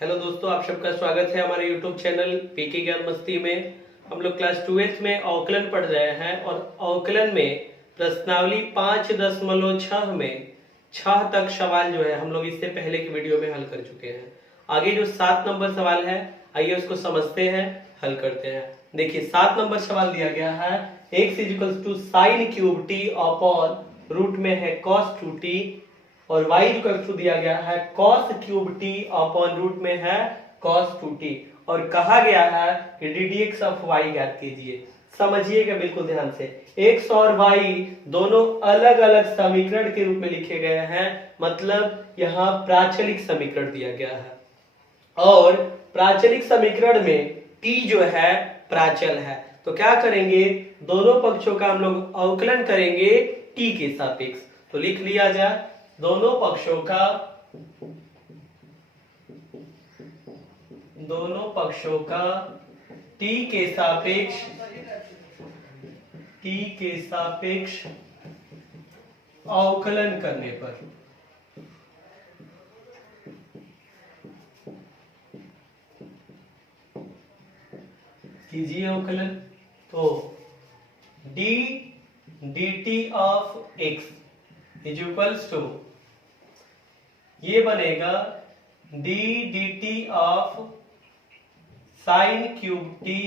Hello दोस्तों, आप सबका स्वागत है हमारे यूट्यूब चैनल पीके ज्ञान मस्ती में। हम लोग क्लास 12th में अवकलन पढ़ रहे हैं और अवकलन में प्रश्नावली 5.6 में 6 तक सवाल जो है हम लोग इससे पहले की वीडियो में हल कर चुके हैं। आगे जो 7 नंबर सवाल है, आइए उसको समझते हैं, हल करते हैं। देखिए 7 नंबर सवाल दिया गया है, x = sin cube t upon root में है cos 2t और y इक्वल दिया गया है cos cube t upon root में है cos 2t और कहा गया है कि ddx ऑफ y ज्ञात कीजिए। समझिएगा बिल्कुल ध्यान से, x और y दोनों अलग अलग समीकरण के रूप में लिखे गए हैं, मतलब यहाँ प्राचलिक समीकरण दिया गया है और प्राचलिक समीकरण में t जो है प्राचल है। तो क्या करेंगे, दोनों पक्षों का हम लोग अवकलन करेंगे t के सापेक्ष। तो लिख लिया जाए, दोनों पक्षों का t के सापेक्ष अवकलन करने पर कीजिए अवकलन। तो d dt of x is equals to, ये बनेगा d dt of sine cube t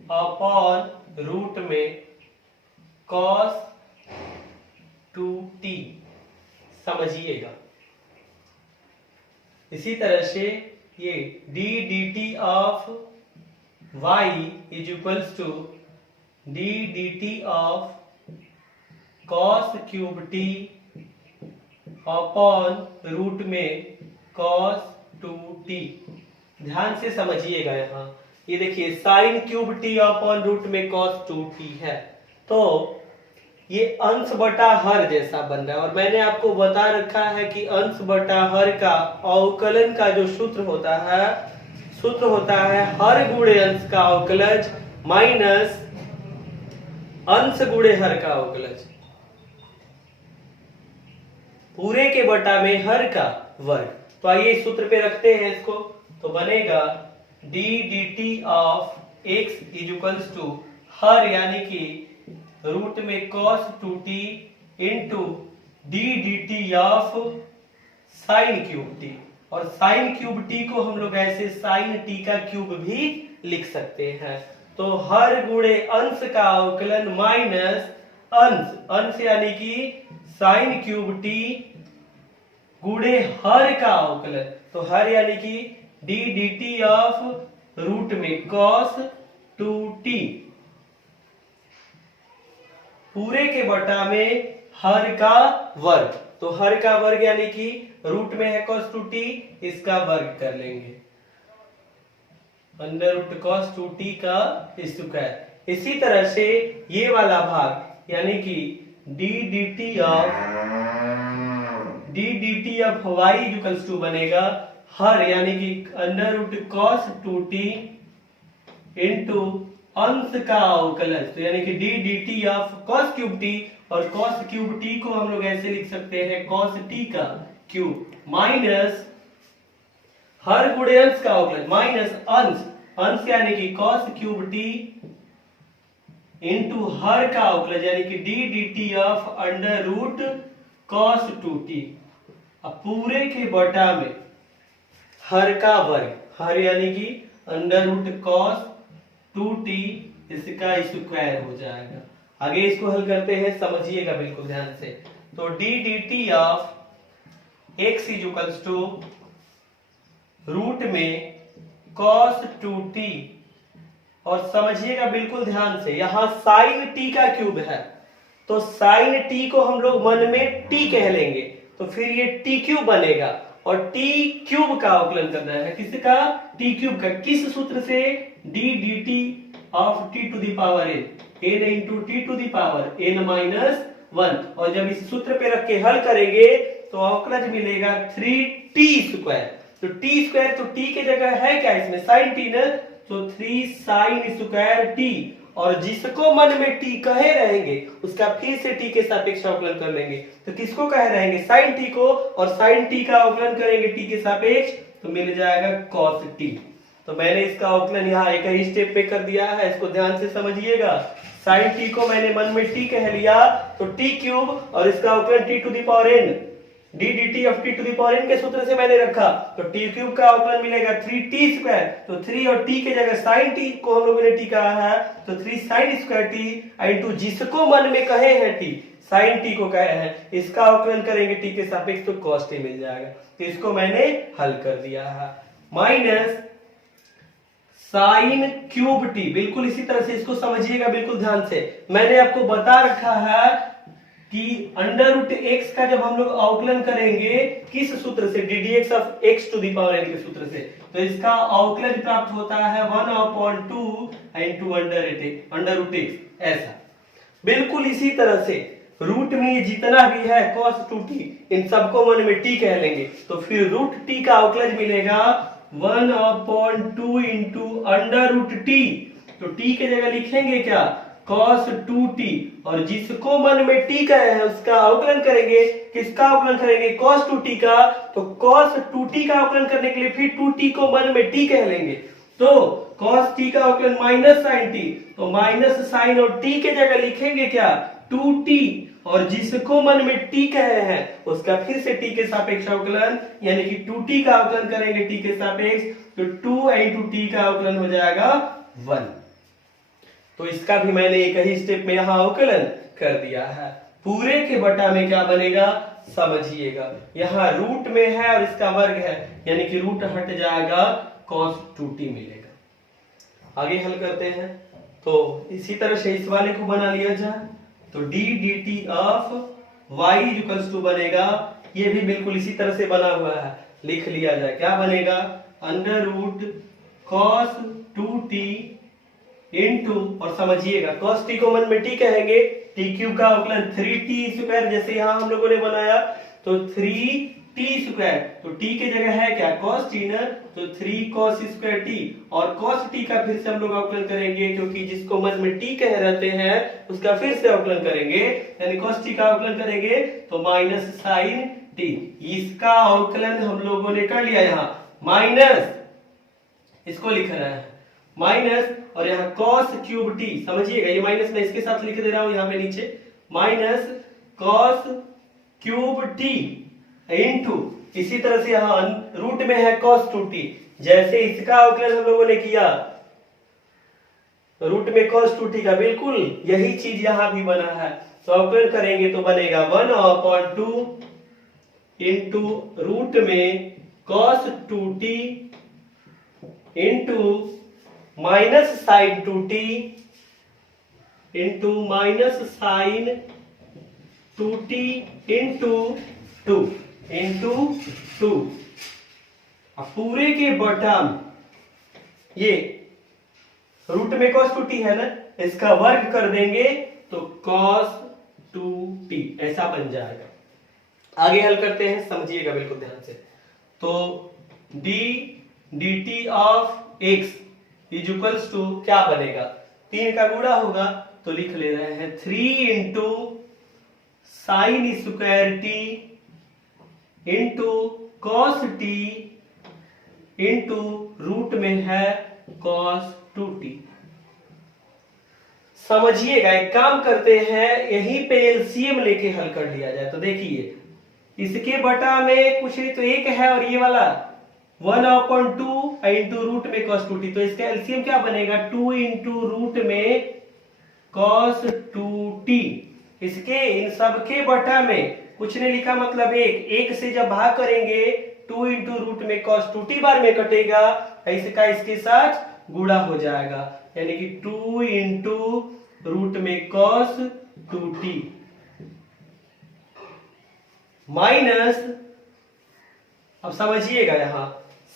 upon root में cos 2t। समझिएगा, इसी तरह से ये d dt of y is equals to d dt of cos cube t upon root में cos 2t। ध्यान से समझिएगा, यहाँ ये देखिए sine cube t upon root में cos 2t है, तो ये अंश बटा हर जैसा बन रहा है और मैंने आपको बता रखा है कि अंश बटा हर का अवकलन का जो सूत्र होता है हर गुणे अंश का अवकलज माइनस अंश गुणे हर का अवकलज, पूरे के बटा में हर का वर्ग। तो आइए इस सूत्र पे रखते हैं इसको, तो बनेगा d dt of x is equals to हर यानी कि रूट में cos 2t into d dt of sine cube t, और साइन क्यूब टी को हम लोग ऐसे साइन टी का क्यूब भी लिख सकते हैं। तो हर गुणे अंश का अवकलन माइनस अंश यानी कि साइन क्यूब टी गुणे हर का अवकलन, तो हर यानी कि d dt ऑफ रूट में cos 2t पूरे के बटा में हर का वर्ग, तो हर का वर्ग यानी कि रूट में है cos 2t, इसका वर्ग कर लेंगे अंडर रूट cos 2t का स्क्वायर। इसी तरह से ये वाला भाग यानी कि d dt of y equals to बनेगा हर यानी कि under root cos 2t into अंश का अवकलन, तो यानी कि d dt of cos cube t, और cos क्यूब t को हम लोग ऐसे लिख सकते हैं cos t का क्यूब माइनस हर गुणे अंश का अवकलन माइनस अंश यानी कि cos क्यूब t इंटू हर का अवकलन यानी कि d dt of under root cos 2t, अब पूरे के बटा में हर का वर्ग, हर यानी कि अंडर रूट cos 2t इसका स्क्वायर हो जाएगा। आगे इसको हल करते हैं, समझिएगा बिल्कुल ध्यान से। तो d dt of x is equals to root में cos 2t, और समझिएगा बिल्कुल ध्यान से, यहां साइन t का क्यूब है, तो साइन t को हम लोग मन में t कह लेंगे, तो फिर ये t क्यूब बनेगा और t क्यूब का अवकलन करना है। किसका? t क्यूब का। किस सूत्र से? d dt of t to the power n into t to the power n minus 1, और जब इस सूत्र पे रख के हल करेंगे तो अवकलज मिलेगा 3t स्क्वायर। तो t स्क्वायर, तो t के जगह है क्या इसमें? साइन t ना, तो 3 साइन स्क्वायर t, और जिसको मन में t कहे रहेंगे उसका फिर से t के सापेक्ष अवकलन कर लेंगे। तो किसको कहे रहेंगे? sin t को, और sin t का अवकलन करेंगे t के सापेक्ष तो मिल जाएगा cos t। तो मैंने इसका अवकलन यहाँ एक ही स्टेप पे कर दिया है, इसको ध्यान से समझिएगा। sin t को मैंने मन में t कह लिया, तो t क्यूब और इसका अवकलन t to the power n, d dt of t to the power n के सूत्र से मैंने रखा, तो t क्यूब का अवकलन मिलेगा 3t स्क्वायर। तो 3 और t के जगह sin t को हम लोगों ने t कहा है, तो 3 sin स्क्वायर t इनटू जिसको मन में कहे हैं t, sin t को कहे हैं, इसका अवकलन करेंगे t के सापेक्ष तो cos t मिल जाएगा। तो इसको मैंने हल कर दिया है। माइनस साइन क्यूब टी, बिल्कुल इसी तरह से इसको समझिएगा बिल्कुल ध्यान से। मैंने आपको बता रखा है कि अंडर रूट एक्स का जब हम लोग अवकलन करेंगे किस सूत्र से, d d x of x to the power n के सूत्र से, तो इसका अवकलन प्राप्त होता है 1/2 इनटू अंडर रूट एक्स। ऐसा बिल्कुल इसी तरह से रूट में ये जितना भी है cos 2t, इन सबको मन में t कह लेंगे, तो फिर रूट t का अवकलन मिलेगा 1/2 इंटू अंडर रूट टी। तो t के जगह लिखेंगे क्या, cos 2t, और जिसको मन में t कहे हैं उसका अवकलन करेंगे। किसका अवकलन करेंगे, cos 2t का। तो cos 2t का अवकलन करने के लिए फिर 2t को मन में t कह लेंगे, तो cos t का अवकलन माइनस sin t, तो माइनस sin और t के जगह लिखेंगे क्या, 2t, और जिसको मन में t कहे हैं उसका फिर से t के सापेक्ष अवकलन, यानी कि 2t का अवकलन करेंगे t के सापेक्ष, तो 2 इंटू t का अवकलन हो जाएगा 1। तो इसका भी मैंने एक ही स्टेप में यहां अवकलन कर दिया है। पूरे के बटा में क्या बनेगा समझिएगा, यहाँ रूट में है और इसका वर्ग है, यानी कि रूट हट जाएगा, cos 2t मिलेगा। आगे हल करते हैं, तो इसी तरह से इस वाले को बना लिया जाए, तो d dt of y equals to बनेगा, ये भी बिल्कुल इसी तरह से बना हुआ है, लिख लिया जाए। क्या बनेगा, under root cos 2t into, और समझिएगा cos t को मन में t कहेंगे, t क्यूब का अवकलन 3t स्क्वायर, जैसे यहां हम लोगों ने बनाया, तो 3t स्क्वायर, तो t के जगह है क्या cos t ना, तो 3 cos स्क्वायर t, और cos t का फिर से हम लोग अवकलन करेंगे, क्योंकि जिसको मन में t कह रहते हैं उसका फिर से अवकलन करेंगे, यानी cos t का अवकलन करेंगे तो माइनस sin t। इसका अवकलन हम लोगों ने कर लिया, यहाँ माइनस, इसको लिख रहा है माइनस, और यहाँ cos क्यूब t, समझिएगा ये माइनस मैं इसके साथ लिख दे रहा हूं यहाँ पे नीचे, minus cos cube t into, इसी तरह से यहाँ रूट में है cos 2t, जैसे इसका अवकलन हम लोगों ने किया रूट में cos 2t का, बिल्कुल यही चीज यहाँ भी बना है, तो अवकलन करेंगे तो बनेगा 1/2 इंटू रूट में cos 2t into minus sine 2t into minus sine 2t into 2 into 2। अब पूरे के बॉटम ये रूट में cos 2t है ना, इसका वर्ग कर देंगे तो cos 2t ऐसा बन जाएगा। आगे हल करते हैं, समझिएगा बिल्कुल ध्यान से। तो d dt of x is equals to क्या बनेगा, 3 का गुणा होगा, तो लिख ले रहे हैं 3 into sine square t into cos t into root में है cos 2t। समझिएगा, एक काम करते हैं, यहीं पे एलसीएम लेके हल कर लिया जाए। तो देखिए इसके बटा में कुछ नहीं तो एक है, और ये वाला 1/2 इंटू रूट में cos 2t, तो इसका एलसीएम क्या बनेगा, 2 इंटू रूट में cos 2t। इसके इन सब के बटा में कुछ नहीं लिखा, मतलब एक से जब भाग करेंगे 2 इंटू रूट में cos 2t बार में कटेगा, इसका इसके साथ गुणा हो जाएगा, यानी कि 2 इंटू रूट में cos 2t माइनस, अब समझिएगा यहाँ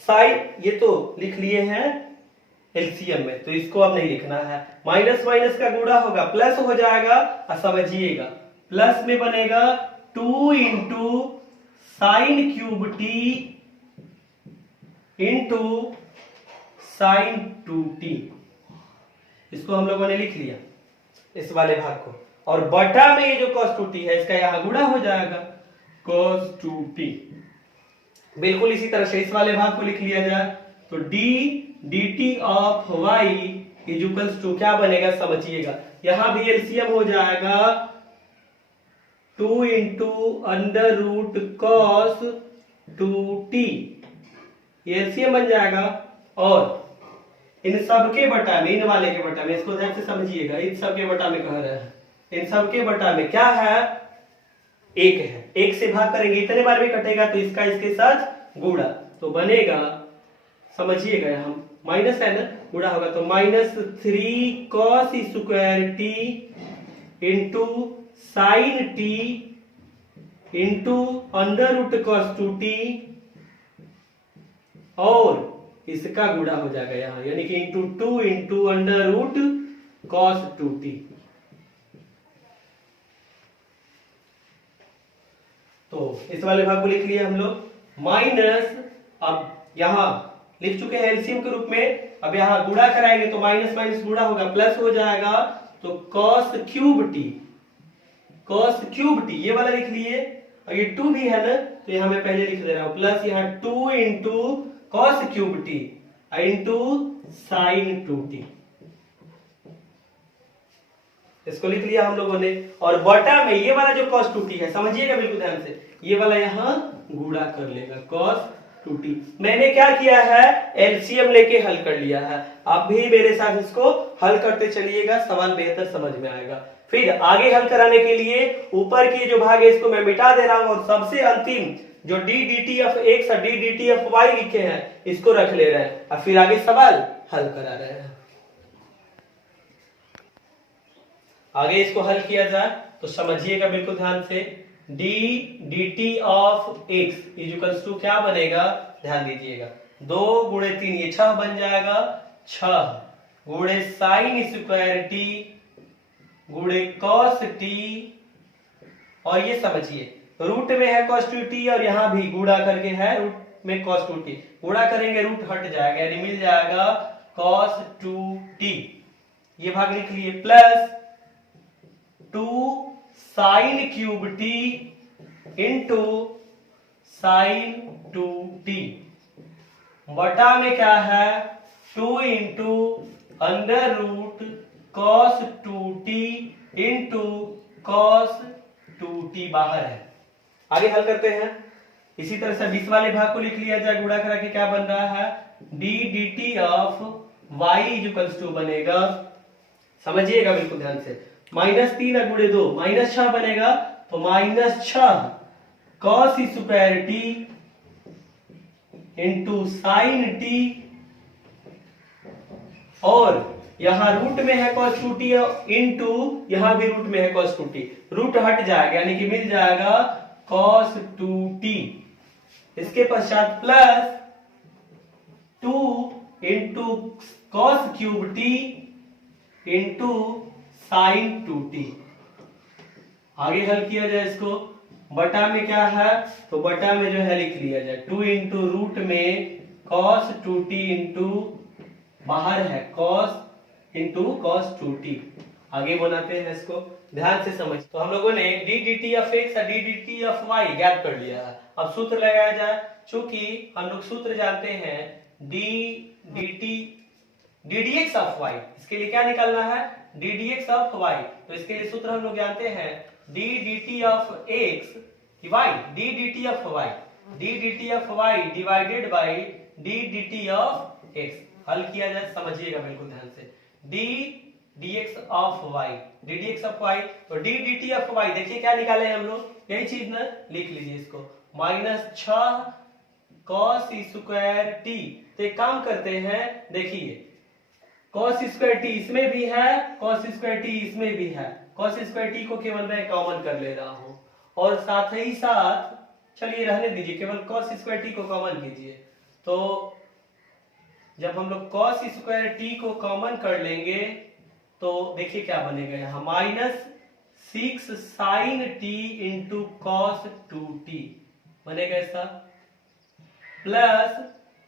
साइन, ये तो लिख लिए हैं एलसीएम में, तो इसको अब नहीं लिखना है, माइनस माइनस का गुणा होगा प्लस हो जाएगा, और समझिएगा प्लस में बनेगा 2 into sine cube t into sine 2t, इसको हम लोगों ने लिख लिया इस वाले भाग को, और बटा में ये जो cos 2t है इसका यहाँ गुणा हो जाएगा cos 2t। बिल्कुल इसी तरह से इस वाले भाग को लिख लिया जाए तो d d t of y equals to क्या बनेगा समझिएगा, यहां भी एलसीएम हो जाएगा 2 into under root cos 2t, LCM बन जाएगा। और इन सब के बटा में, इन वाले के बटा में, इसको ध्यान से समझिएगा, इन सब के बटा में कह रहे हैं, इन सब के बटा में क्या है, एक है, एक से भाग करेंगे इतने बार भी कटेगा तो इसका इसके साथ गुणा तो बनेगा, समझिएगा यहां माइनस है ना, गुणा होगा तो -3 cos square t into sine t into under root cos 2t और इसका गुणा हो जाएगा यहां, यानी कि into 2 into under root cos 2t। तो इस वाले भाग को लिख लिया हम लोग माइनस, अब यहां लिख चुके हैं एलसीएम के रूप में, अब यहां गुणा कराएंगे तो माइनस माइनस गुणा होगा प्लस हो जाएगा तो cos cube T, cos cube T ये वाला लिख लिए, और ये 2 भी है ना तो यहां मैं पहले लिख दे रहा हूं प्लस यहां 2 into cos cube T into sine 2t, इसको लिख लिया हम लोगों ने। और बटा में ये वाला जो cos 2t है, समझिएगा बिल्कुल ध्यान से, ये वाला यहां गुणा कर लेगा cos 2t। मैंने क्या किया है, एलसीएम लेके हल कर लिया है, आप भी मेरे साथ इसको हल करते चलिएगा, सवाल बेहतर समझ में आएगा। फिर आगे हल कराने के लिए ऊपर की जो भाग है इसको मैं मिटा दे रहा हूं और सबसे अंतिम जो d d t of x और d d t of y लिखे हैं इसको रख ले रहे हैं और फिर आगे सवाल हल करा रहे हैं। आगे इसको हल किया जाए तो समझिएगा बिल्कुल ध्यान से, d d t of x equals to क्या बनेगा, ध्यान दीजिएगा, 2 गुणे 3 ये 6 बन जाएगा, 6 गुणे साइन स्क्वायर टी गुणे कॉस टी, और ये समझिए रूट में है cos 2t और यहां भी गुणा करके है रूट में cos 2t, गुणा करेंगे रूट हट जाएगा यानी मिल जाएगा cos 2t, ये भाग लिख लिए, plus 2 sine cube t into sine 2t, बटा में क्या है 2 into under root cos 2t into cos 2t बाहर है। आगे हल करते हैं, इसी तरह से 20 वाले भाग को लिख लिया जाए, गुणा करा के क्या बन रहा है, d d t of y equals to बनेगा, समझिएगा बिल्कुल ध्यान से, -3 गुणे 2 -6 बनेगा तो -6 cos square t into sine T, और यहां रूट में है cos 2t इंटू यहां भी रूट में है cos 2t, रूट हट जाएगा यानी कि मिल जाएगा cos 2t, इसके पश्चात plus 2 into cos cube T into sine 2t। आगे हल किया जाए इसको, बटा में क्या है तो बटा में जो है लिख लिया जाए 2 इंटू रूट में cos 2t इंटू बाहर है cos इंटू cos 2t। आगे बनाते हैं इसको, ध्यान से समझ, तो हम लोगों ने d d t of x और d d t of y ज्ञात कर लिया है, अब सूत्र लगाया जाए, चूंकि हम लोग सूत्र जानते हैं d d t d d x of y, इसके लिए क्या निकालना है d d x of y, तो इसके लिए सूत्र हम लोग जानते हैं d d t of x y d d t of y, d d t of y divided by d d t of x. हल किया जाए समझिएगा बिल्कुल ध्यान से, d dx of y d d x of y, तो d d t of y देखिए क्या निकाले हम लोग, यही चीज ना, लिख लीजिए इसको, -6 cos स्क्वायर टी, तो एक काम करते हैं, देखिए cos स्क्वायर टी इसमें भी है, cos स्क्वायर टी इसमें भी है, cos स्क्वायर टी को केवल मैं कॉमन कर ले रहा हूं, और साथ ही साथ चलिए रहने दीजिए, केवल cos स्क्वायर टी को कॉमन कीजिए, तो जब हम लोग cos स्क्वायर टी को कॉमन कर लेंगे तो देखिए क्या बनेगा, यहां -6 sign t into cos 2t बनेगा ऐसा, प्लस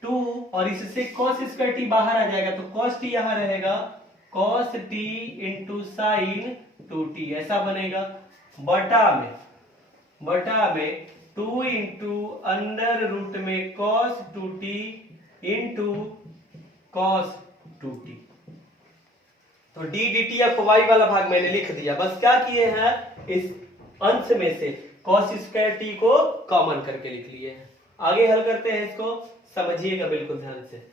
2 और इससे cos स्क्वायर टी बाहर आ जाएगा तो cos t यहां रहेगा, cos t into sine 2t ऐसा बनेगा, बटा में 2 इंटू अंडर रूट में cos 2t into cos 2t। तो d d t of y वाला भाग मैंने लिख दिया। बस क्या किए हैं, इस अंश में से cos स्क्वायर टी को कॉमन करके लिख लिए हैं। आगे हल करते हैं इसको, समझिएगा बिल्कुल ध्यान से।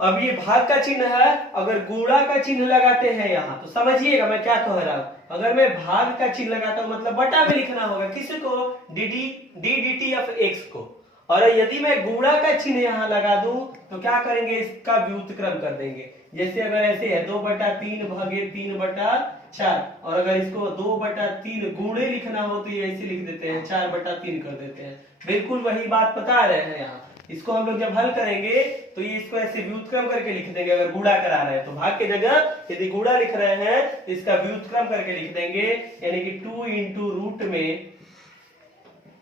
अब ये भाग का चिन्ह है, अगर गुणा का चिन्ह लगाते हैं यहाँ तो समझिएगा मैं क्या कह रहा हूं। अगर मैं भाग का चिन्ह लगाता हूं मतलब बटा में लिखना होगा किसको, D d t F x को। और यदि मैं गुणा का चिन्ह यहाँ लगा दूं तो क्या करेंगे, इसका व्युत्क्रम कर देंगे। जैसे अगर ऐसे है 2/3 भागे 3/4, और अगर इसको 2/3 गुणे लिखना हो तो ये ऐसे लिख देते हैं, 4/3 कर देते हैं। बिल्कुल वही बात बता रहे हैं यहाँ। इसको हम लोग जब हल करेंगे तो ये इसको ऐसे व्युत्क्रम करके लिख देंगे। अगर गुणा करा रहे हैं तो भाग की जगह यदि गुणा लिख रहे हैं तो इसका व्युत्क्रम करके लिख देंगे, यानी कि 2 इंटू रूट में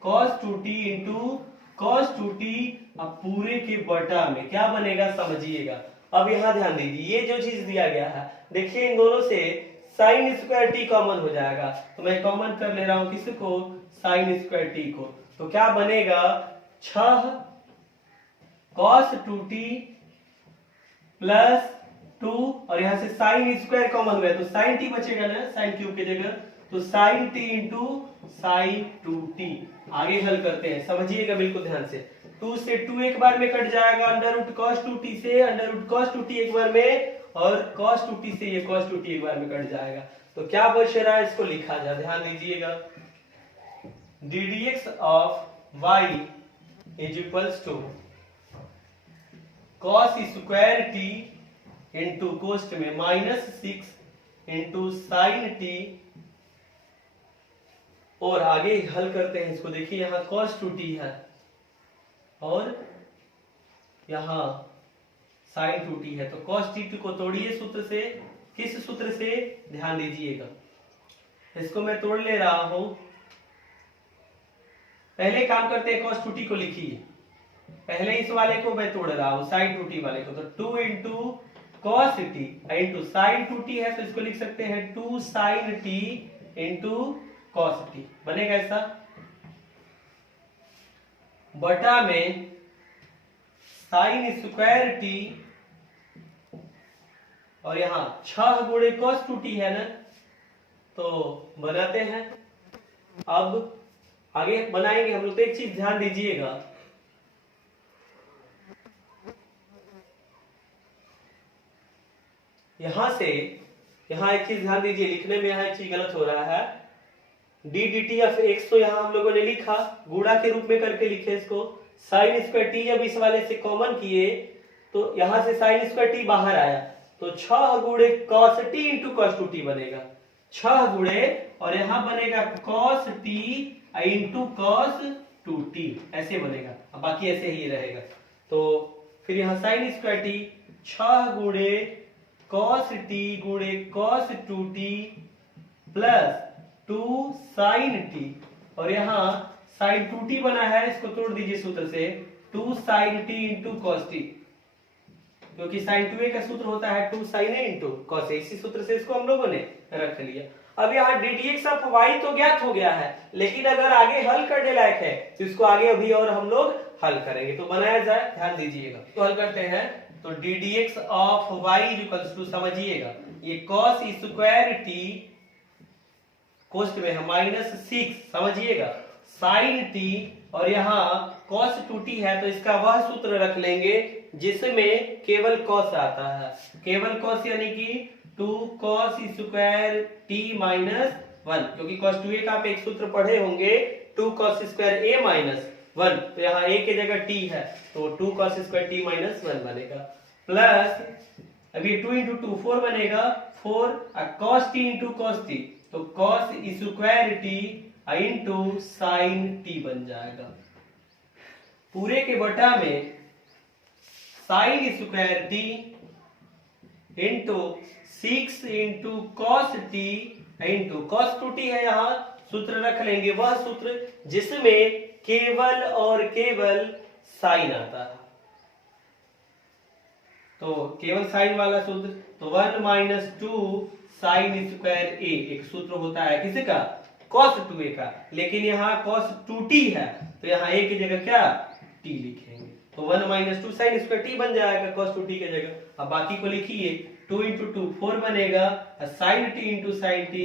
cos 2t into cos 2t, अब पूरे के बटा में क्या बनेगा समझिएगा। अब यहाँ ध्यान दीजिए, ये जो चीज दिया गया है देखिए इन दोनों से साइन स्क्वायर टी कॉमन हो जाएगा। तो मैं कॉमन कर ले रहा हूं किसको, साइन स्क्वायर टी को। तो क्या बनेगा, 6 cos 2t प्लस 2, और यहां से साइन स्क्वायर कॉमन हुआ तो साइन टी बचेगा ना, साइन क्यूब की जगह, तो sign t into sine 2t। आगे हल करते हैं, समझिएगा बिल्कुल ध्यान से। 2 से 2 एक बार में कट जाएगा, अंडर रूट cos 2t से अंडर रूट cos 2t एक बार में, और cos 2t से ये cos 2t एक बार में कट जाएगा। तो क्या बच रहा है, इसको लिखा जाए, ध्यान दीजिएगा। D d x of y is equals to cos square t into कोष्ट में -6 इंटू साइन टी, और आगे हल करते हैं इसको। देखिए यहाँ cos 2t है और यहाँ sin 2t है, तो cos t को तोड़िए सूत्र से। किस सूत्र से, ध्यान दीजिएगा। इसको मैं तोड़ ले रहा हूं। पहले काम करते हैं, cos 2t को लिखिए। पहले इस वाले को मैं तोड़ रहा हूं, sin 2t वाले को। तो 2 into cos t into sin 2t है तो इसको लिख सकते हैं 2 sin t into cos t, बनेगा ऐसा। बटा में साइन स्क्वायर टी, और यहां 6 गुणे cos 2t है ना, तो बनाते हैं। अब आगे बनाएंगे हम लोग। तो एक चीज ध्यान दीजिएगा, यहां से यहां एक चीज ध्यान दीजिए, लिखने में यहां एक चीज गलत हो रहा है। D d t F x तो यहां हम लोगों ने लिखा, गुणा के रूप में करके लिखे इसको। साइन स्क्वायर टी जब इस वाले से कॉमन किए तो यहां से साइन स्क्वायर टी बाहर आया, तो 6 गुणे cos t into cos 2t बनेगा। 6 गुणे, और यहां बनेगा cos t into cos 2t, ऐसे बनेगा। अब बाकी ऐसे ही रहेगा। तो फिर यहां साइन स्क्वायर टी 6 गुणे cos t गुणे cos 2t plus 2 sin t, और यहाँ sin 2t बना है, इसको तोड़ दीजिए सूत्र से, 2 sin t into cos t, क्योंकि sin 2a का सूत्र होता है 2 sin a into cos a। इसी सूत्र से इसको हम लोगों ने रख लिया। अब यहाँ ddx ऑफ y तो ज्ञात हो गया है, लेकिन अगर आगे हल करने लायक है तो इसको आगे अभी और हम लोग हल करेंगे। तो बनाया जाए, ध्यान दीजिएगा। तो हल करते हैं, तो ddx of y equals to, समझिएगा, ये cos स्क्वायर t कोष्ट में है -6, समझिएगा, sin t, और यहाँ cos 2t है तो इसका वह सूत्र रख लेंगे जिसमें केवल cos आता है। केवल cos यानी कि 2 cos स्क्वायर t -1, क्योंकि cos 2a का आप एक सूत्र पढ़े होंगे, 2 cos स्क्वायर a -1, तो यहाँ a की जगह t है तो 2 cos स्क्वायर t -1 बनेगा। प्लस अब ये 2 इंटू 2 4 बनेगा, 4 cos t into cos t, तो cos square t into sine t बन जाएगा। पूरे के बटा में sign square t into 6 into cos t into cos 2t है, यहाँ सूत्र रख लेंगे, वह सूत्र जिसमें केवल और केवल साइन आता है। तो केवल साइन वाला सूत्र, तो 1 - 2 साइन स्क्वायर a एक सूत्र होता है किसका, cos 2a का, लेकिन यहाँ cos 2t है तो यहाँ a की जगह क्या t लिखेंगे, तो 1 माइनस 2 साइन स्क्वायर t बन जाएगा cos 2t की जगह। अब बाकी को लिखिए, 2 इंटू 2 4 बनेगा, sine t into sine t,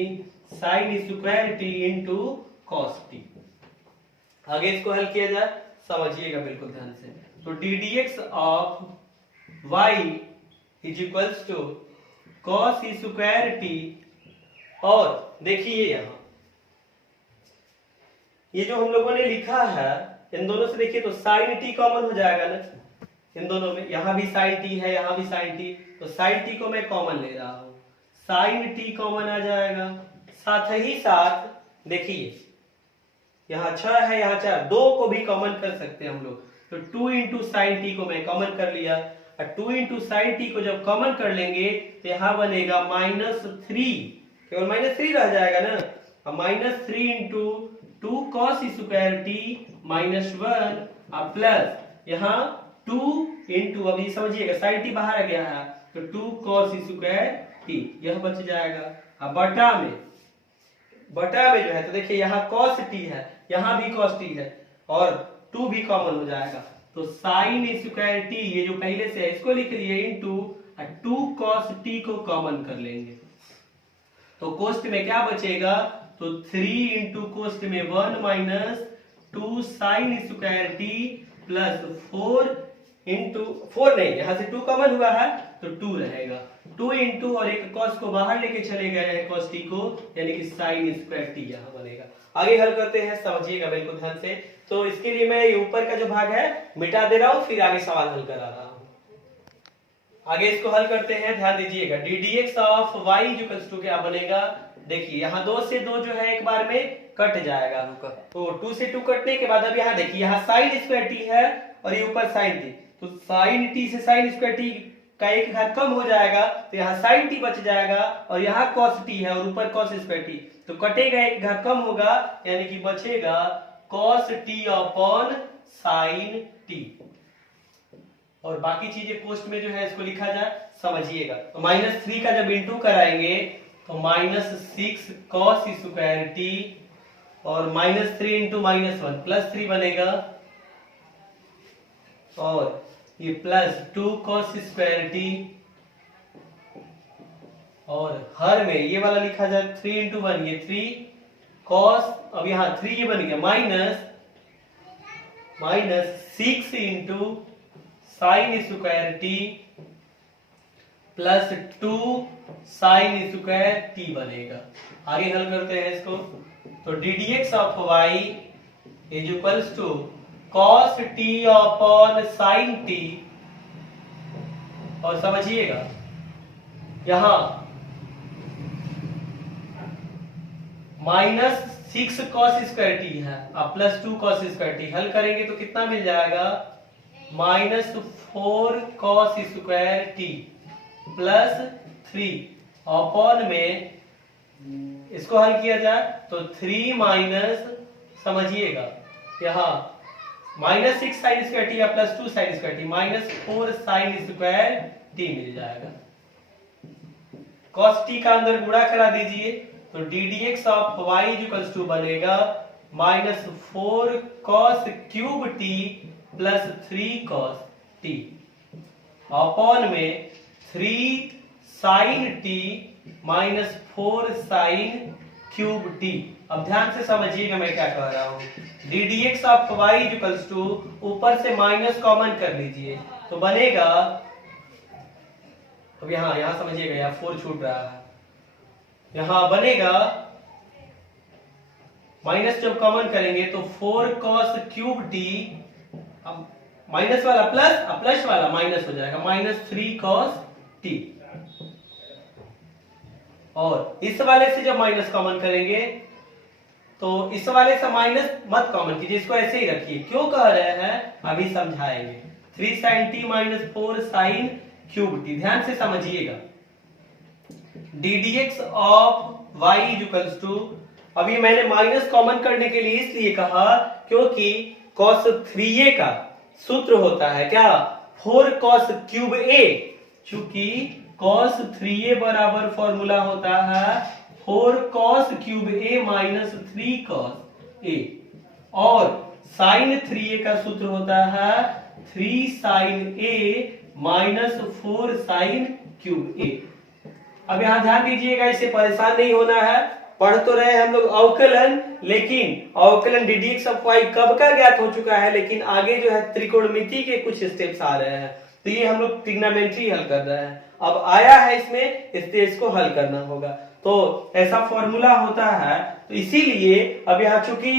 sine square t into cos t। आगे इसको हल किया जाए, समझिएगा बिल्कुल ध्यान से। तो d d x of y is equals to cos square t, और देखिए यहाँ ये जो हम लोगों ने लिखा है इन दोनों से देखिए तो साइन t कॉमन हो जाएगा ना इन दोनों में, यहाँ भी साइन t है यहाँ भी साइन t, तो साइन t को मैं कॉमन ले रहा हूं, साइन t कॉमन आ जाएगा। साथ ही साथ देखिए यहाँ 6 है यहाँ 4, 2 को भी कॉमन कर सकते हैं हम लोग, तो 2 इंटू साइन टी को मैं कॉमन कर लिया, और 2 इंटू साइन टी को जब कॉमन कर लेंगे तो यहाँ बनेगा -3, केवल -3 रह जाएगा ना, अब -3 into 2 cos square T -1 plus यहाँ 2 इंटू, अब ये समझिएगा साइन टी बाहर आ गया है तो 2 cos स्क्वायर टी यह बच जाएगा। अब बटा में जो है तो देखिए यहाँ cos t है यहाँ भी cos t है और 2 भी कॉमन हो जाएगा, तो साइन स्क्वायर t ये जो पहले से है इसको लिख लिए इंटू 2 cos t को कॉमन कर लेंगे, तो कोष्ट में क्या बचेगा, तो 3 इंटू कोष्ट में 1 minus 2 sine square t plus 4 into 4 नहीं यहाँ से 2 कॉमन हुआ है तो 2 रहेगा, 2 इंटू और एक cos को बाहर लेके चले गए हैं cos t को, यानी कि साइन स्क्वायर t यहाँ बनेगा। आगे हल करते हैं, समझिएगा बिल्कुल ध्यान से। तो इसके लिए मैं ये ऊपर का जो भाग है मिटा दे रहा हूं, फिर आगे सवाल हल करा रहा हूं। आगे इसको हल करते हैं, ध्यान दीजिएगा। D d x of y equals to क्या बनेगा, देखिए यहाँ 2 से 2 जो है एक बार में कट जाएगा, तो 2 से 2 कटने के बाद अब यहाँ देखिए यहाँ साइन स्क्वायर t है और ये ऊपर साइन t, तो साइन t से साइन स्क्वायर t का एक घात कम हो जाएगा तो यहाँ साइन t बच जाएगा, और यहाँ cos t है और ऊपर cos स्क्वायर t, तो कटेगा एक घात कम होगा यानी कि बचेगा cos t upon sine t, और बाकी चीजें पोस्ट में जो है इसको लिखा जाए, समझिएगा। तो -3 का जब इंटू कराएंगे तो -6 cos स्क्वायर t और -3 इंटू -1 +3 बनेगा, और ये +2 cos स्क्वायर t, और हर में ये वाला लिखा जाए 3 इंटू 1 ये 3 cos, अब यहाँ 3 ये बन गया -6 into sine square t plus 2 sine square t बनेगा। आगे हल करते हैं इसको, तो d d x of y is equals to cos t upon sine t, और समझिएगा यहां -6 cos स्क्वायर t है अब +2 cos स्क्वायर t, हल करेंगे तो कितना मिल जाएगा, -4 cos square t plus 3 upon में, इसको हल किया जाए तो 3 माइनस, समझिएगा यहाँ -6 साइन स्क्वायर टी या +2 sine square t -4 sine square t मिल जाएगा। cos t का अंदर गुणा करा दीजिए, तो d d x of y equals to बनेगा -4 cos cube t plus 3 cos t upon में 3 sine t -4 sine cube t। अब ध्यान से समझिएगा मैं क्या कह रहा हूं, d d x of y equals to ऊपर से माइनस कॉमन कर लीजिए तो बनेगा, अब यहाँ समझिएगा यहाँ 4 छूट रहा है, यहाँ बनेगा माइनस जब कॉमन करेंगे तो 4 cos क्यूब t, अब माइनस वाला प्लस अब प्लस वाला माइनस हो जाएगा -3 cos t, और इस वाले से जब माइनस कॉमन करेंगे तो इस वाले से माइनस मत कॉमन कीजिए, इसको ऐसे ही रखिए, क्यों कह रहे हैं अभी समझाएंगे। 3 sin t -4 sin cube t, ध्यान से समझिएगा। D d x of y equals to, अभी मैंने माइनस कॉमन करने के लिए इसलिए कहा क्योंकि cos 3a का सूत्र होता है क्या, 4 cos क्यूब a, चूंकि cos 3a बराबर फॉर्मूला होता है 4 cos cube a minus 3 cos a, और साइन 3a का सूत्र होता है 3 sin a minus 4 sin cube a। अब यहां ध्यान दीजिएगा, इससे परेशान नहीं होना है। पढ़ तो रहे हम लोग अवकलन, लेकिन अवकलन ddx ऑफ y कब का ज्ञात हो चुका है, लेकिन आगे जो है त्रिकोणमिति के कुछ स्टेप्स आ रहे हैं, तो ये हम लोग ट्रिग्नोमेट्री हल कर रहे हैं। अब आया है इसमें, इससे इसको हल करना होगा, तो ऐसा फॉर्मूला होता है। तो इसीलिए अब यहाँ चूंकि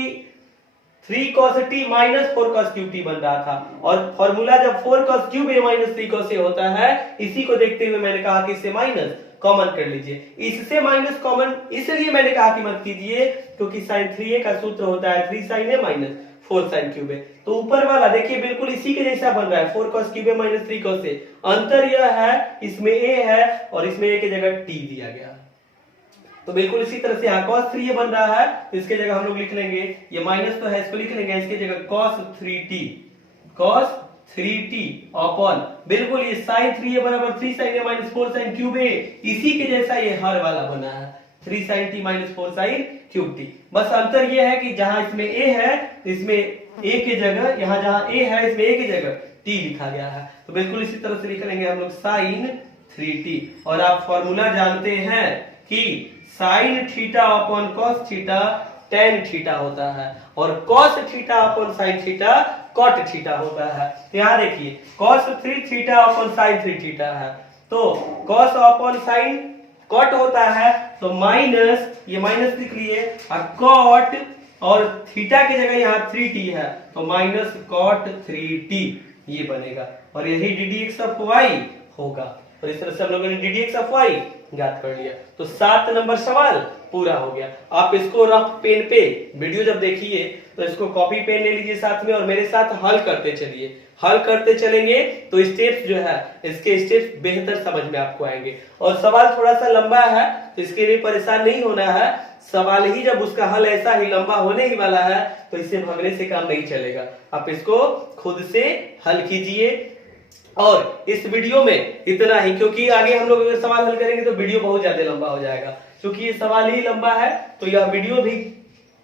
3 cos t minus 4 cos cube t बन रहा था, और फॉर्मूला जब 4 cos cube a minus 3 cos a होता है, इसी को देखते हुए मैंने कहा कि इससे माइनस कॉमन कर लीजिए। इससे माइनस कॉमन इसलिए मैंने कहा कि मत कीजिए क्योंकि sin 3a का सूत्र होता है 3 sin a minus 4 sin cube a। तो ऊपर वाला देखिए बिल्कुल इसी के जैसा बन रहा है, 4 cos cube a minus 3 cos a। अंतर यह है, इसमें a है और इसमें a की जगह t दिया गया। तो बिल्कुल इसी तरह से यहाँ cos 3a बन रहा है, तो इसके जगह हम लोग लिख लेंगे, ये माइनस तो है, इसको लिख लेंगे इसके जगह cos 3t अपॉन बिल्कुल ये sin 3a बराबर 3 sin a minus 4 sin cube a, इसी के जैसा ये हर वाला बना है 3 sin t minus 4 sin cube t। बस अंतर ये है कि जहां इसमें a है, इसमें a की जगह, यहाँ जहां a है इसमें a की जगह t लिखा गया है। तो बिल्कुल इसी तरह से लिख लेंगे हम लोग sin 3t, और आप फॉर्मूला जानते हैं कि sin theta upon cos theta tan theta होता है, और cos theta upon sin theta cot theta होता है। तो यहाँ देखिए cos 3 theta upon sin 3 theta है, तो cos अपॉन sin cot होता है, तो माइनस, ये माइनस लिख लिए, और cot और थीटा की जगह यहाँ 3t है, तो माइनस cot 3t ये बनेगा, और यही ddx ऑफ y होगा। तो इस तरह से हम लोगों ने ddx ऑफ y ज्ञात कर लिया। तो 7 नंबर सवाल पूरा हो गया। आप इसको रफ पेन पे वीडियो जब देखिए तो इसको कॉपी पेन ले लीजिए साथ में, और मेरे साथ हल करते चलिए। हल करते चलेंगे तो स्टेप्स जो है, इसके स्टेप्स बेहतर समझ में आपको आएंगे। और सवाल थोड़ा सा लंबा है, तो इसके लिए परेशान नहीं होना है। सवाल ही जब उसका हल ऐसा ही लंबा होने ही वाला है, तो इससे भागने से काम नहीं चलेगा। आप इसको खुद से हल कीजिए। और इस वीडियो में इतना ही, क्योंकि आगे हम लोग अगर सवाल हल करेंगे तो वीडियो बहुत ज्यादा लंबा हो जाएगा। क्योंकि ये सवाल ही लंबा है, तो यह वीडियो भी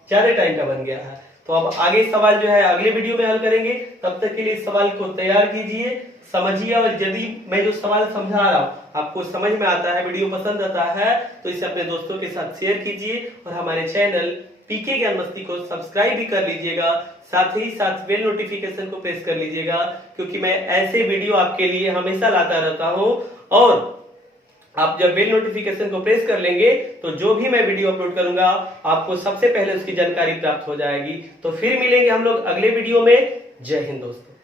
ज्यादा टाइम का बन गया है। तो अब आगे सवाल जो है अगले वीडियो में हल करेंगे। तब तक के लिए इस सवाल को तैयार कीजिए, समझिए, और यदि मैं जो सवाल समझा रहा हूँ आपको समझ में आता है, वीडियो पसंद आता है, तो इसे अपने दोस्तों के साथ शेयर कीजिए, और हमारे चैनल पीके ज्ञान मस्ती को सब्सक्राइब भी कर लीजिएगा। साथ ही साथ बेल नोटिफिकेशन को प्रेस कर लीजिएगा, क्योंकि मैं ऐसे वीडियो आपके लिए हमेशा लाता रहता हूं। और आप जब बेल नोटिफिकेशन को प्रेस कर लेंगे तो जो भी मैं वीडियो अपलोड करूंगा आपको सबसे पहले उसकी जानकारी प्राप्त हो जाएगी। तो फिर मिलेंगे हम लोग अगले वीडियो में। जय हिंद दोस्तों।